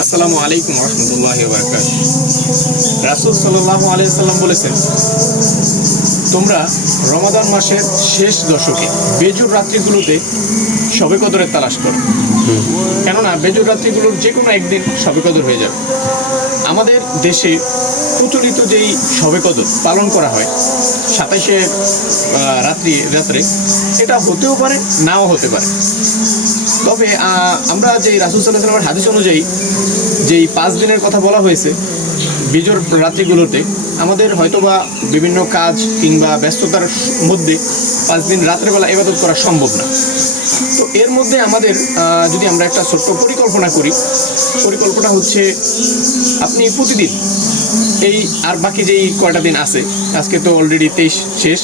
আসসালামু আলাইকুম রহমতুল্লাহি ওয়া বারাকাতুহু। রাসূল সাল্লাল্লাহু আলাইহি সাল্লাম বলেছেন, তোমরা রমাদান মাসের শেষ দশকে বেজুর রাত্রিগুলোতে শবে কদরের তালাশ করো। কেননা বেজুর রাত্রিগুলোর যে কোনো একদিন শবে কদর হয়ে যাবে। আমাদের দেশে প্রচলিত যেই শবে কদর পালন করা হয় 27শে রাত্রে, এটা হতেও পারে নাও হতে পারে। তবে আমরা যেই রাসূল সাল্লাল্লাহু আলাইহি ওয়াসাল্লামের হাদিস অনুযায়ী যেই 5 দিনের কথা বলা হয়েছে বিজোর রাত্রিগুলোতে, আমাদের হয়তোবা বিভিন্ন কাজ কিংবা ব্যস্ততার মধ্যে 5 দিন রাত্রেবেলা ইবাদত করা সম্ভব না। তো এর মধ্যে আমাদের যদি আমরা একটা ছোট্ট পরিকল্পনা করি, পরিকল্পনা হচ্ছে আপনি প্রতিদিন এই আর বাকি যেই কয়টা দিন আছে, আজকে তো অলরেডি 23 শেষ,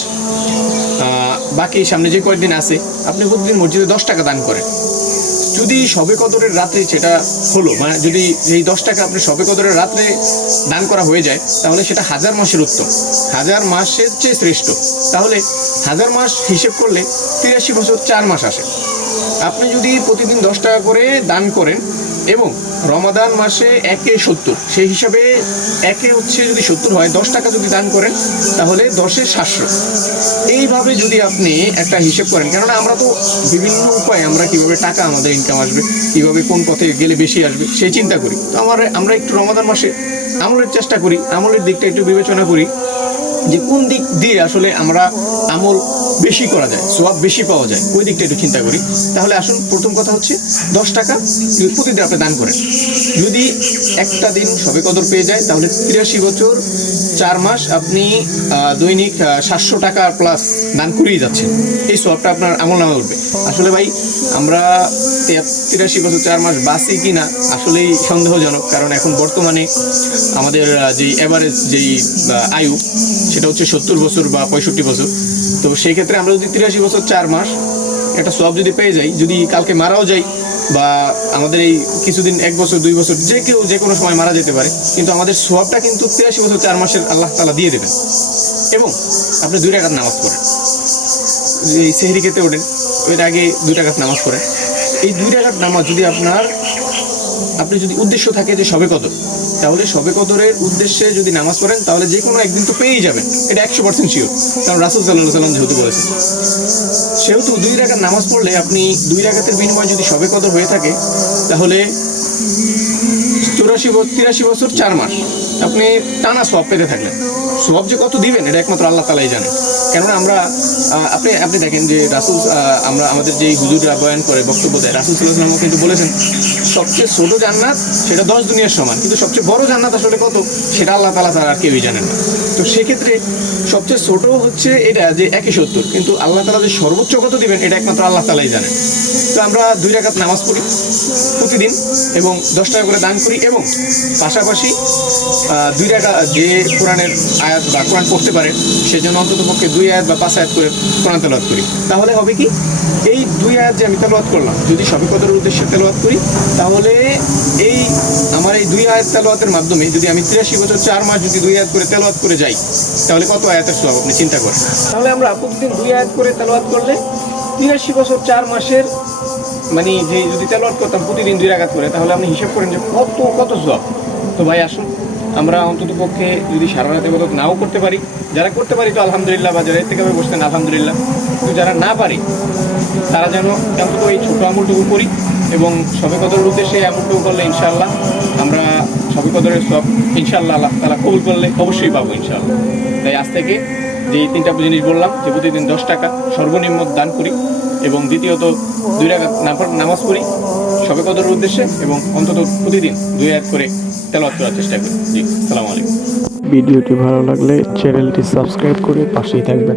বাকি সামনে যে কয়েকদিন আছে আপনি প্রতিদিন মসজিদে 10 টাকা দান করেন। যদি শবে কদরের রাত্রে সেটা হলো, মানে যদি এই 10 টাকা আপনি শবে কদরের রাত্রে দান করা হয়ে যায়, তাহলে সেটা 1000 মাসের উত্তম, 1000 মাসের চেয়ে শ্রেষ্ঠ। তাহলে 1000 মাস হিসেব করলে 83 বছর 4 মাস আসে। আপনি যদি প্রতিদিন 10 টাকা করে দান করেন এবং রমাদান মাসে 1/70, সেই হিসাবে 1 হচ্ছে যদি 70 হয়, 10 টাকা যদি দান করেন তাহলে 10-এ 700। এইভাবে যদি আপনি একটা হিসেব করেন, কেননা আমরা তো বিভিন্ন উপায়ে আমরা কীভাবে টাকা আমাদের ইনকাম আসবে, কীভাবে কোন পথে গেলে বেশি আসবে সেই চিন্তা করি। তো আমরা একটু রমাদান মাসে আমলের চেষ্টা করি, আমলের দিকটা একটু বিবেচনা করি যে কোন দিক দিয়ে আসলে আমরা আমল বেশি করা যায়, সওয়াব বেশি পাওয়া যায়, ওই দিকটা একটু চিন্তা করি। তাহলে আসুন, প্রথম কথা হচ্ছে 10 টাকা প্রতিদিন আপনি দান করেন। যদি একটা দিন শবে কদর পেয়ে যায় তাহলে 83 বছর 4 মাস আপনি দৈনিক 700 টাকা প্লাস দান করেই যাচ্ছেন। এই সওয়াবটা আপনার আমল নামে উঠবে। আসলে ভাই, আমরা 83 বছর 4 মাস বাঁচি কি না আসলেই সন্দেহজনক, কারণ এখন বর্তমানে আমাদের যেই অ্যাভারেজ যেই আয়ু সেটা হচ্ছে 70 বছর বা 65 বছর। তো সেই ক্ষেত্রে আমরা যদি 83 বছর 4 মাস একটা সওয়াব যদি পেয়ে যাই, যদি কালকে মারাও যাই বা আমাদের এই কিছুদিন 1 বছর 2 বছর যে কেউ যে কোনো সময় মারা যেতে পারে, কিন্তু আমাদের সওয়াবটা কিন্তু 83 বছর 4 মাসের আল্লাহ তাআলা দিয়ে দেবেন। এবং আপনি 2 রাকাত নামাজ পড়েন, এই সেহরি খেতে ওঠেন, এর আগে 2 রাকাত নামাজ পড়েন। এই 2 রাকাত নামাজ যদি আপনি যদি উদ্দেশ্য থাকে যে শবে কদর, তাহলে শবে কদরের উদ্দেশ্যে যদি নামাজ পড়েন তাহলে যে কোনো একদিন তো পেয়েই যাবেন, এটা 100% শিওর। কারণ রাসূল সাল্লাল্লাহু আলাইহি ওয়াসাল্লাম যেহেতু বলেছেন, সেহেতু 2 রাকাত নামাজ পড়লে আপনি 2 রাকাতের বিনিময়ে যদি শবে কদর হয়ে থাকে তাহলে 83 বছর 4 মাস আপনি টানা সওয়াব পেতে থাকলেন। সওয়াব যে কত দিবেন এটা একমাত্র আল্লাহ তাআলাই জানেন। কেননা আপনি দেখেন যে রাসূল আমাদের যেই হুজুররা বয়ান করে বক্তব্য দেয়, রাসূল সাল্লাল্লাহু আলাইহি ওয়াসাল্লাম কিন্তু বলেছেন সবচেয়ে ছোট জান্নাত সেটা 10 দুনিয়ার সমান, কিন্তু সবচেয়ে বড় জান্নাত আসলে কত সেটা আল্লাহ তাআলা ছাড়া আর কেউই জানেন না। তো সেক্ষেত্রে সবচেয়ে ছোট হচ্ছে এটা যে 1/70, কিন্তু আল্লাহ তাআলা যে সর্বোচ্চ কত দিবেন এটা একমাত্র আল্লাহ তাআলাই জানেন। তো আমরা 2 রাকাত নামাজ পড়ি প্রতিদিন এবং 10 টাকা করে দান করি, এবং পাশাপাশি 2 রাকাত যে কোরআনের আয়াত বা কোরআন পড়তে পারে সেজন্য অন্তত পক্ষে 2 আয়াত বা 5 আয়াত করে কোরআন তেলাওয়াত করি। তাহলে হবে কি, এই 2 আয়াত যে আমি তেলাওয়াত করলাম যদি শবে কদরের উদ্দেশ্যে তেলাওয়াত করি, তাহলে আমার এই 2 আয়াত তেলাওয়াতের মাধ্যমে যদি আমি 83 বছর 4 মাস যদি 2 আয়াত করে তেলাওয়াত করে যাই, তাহলে কত আয়াতের সওয়াব আপনি চিন্তা করেন। তাহলে আমরা প্রতিদিন 2 আয়াত করে তেলাওয়াত করলে 83 বছর 4 মাসের মানে যে যদি তেলাওয়াত করতাম প্রতিদিন 2 রাকাত করে, তাহলে আপনি হিসাব করেন যে কত সওয়াব। তো ভাই আসুন, আমরা অন্তত পক্ষে যদি সারা রাত ইবাদত নাও করতে পারি, যারা করতে পারি তো আলহামদুলিল্লাহ, বা যারা ইতিকাফে বসতেন আলহামদুলিল্লাহ, কিন্তু যারা না পারি তারা যেন অন্তত এই ছোটো আমলটুকু করি, এবং শবে কদরের উদ্দেশ্যে এই আমলটুকু করলে ইনশাআল্লাহ আমরা শবে কদরের সব ইনশাআল্লাহ আল্লাহ তাআলা কবুল করলে অবশ্যই পাবো ইনশাআল্লাহ। তাই আজ থেকে যে 3টা জিনিস বললাম, যে প্রতিদিন 10 টাকা সর্বনিম্ন দান করি, এবং দ্বিতীয়ত 2 রাকাত নামাজ পড়ি শবে কদরের উদ্দেশ্যে, এবং অন্তত প্রতিদিন 2 আয়াত করে তেলাওয়াত করার চেষ্টা করি। জি, আসসালামু আলাইকুম। ভিডিওটি ভালো লাগলে চ্যানেলটি সাবস্ক্রাইব করে পাশেই থাকবেন।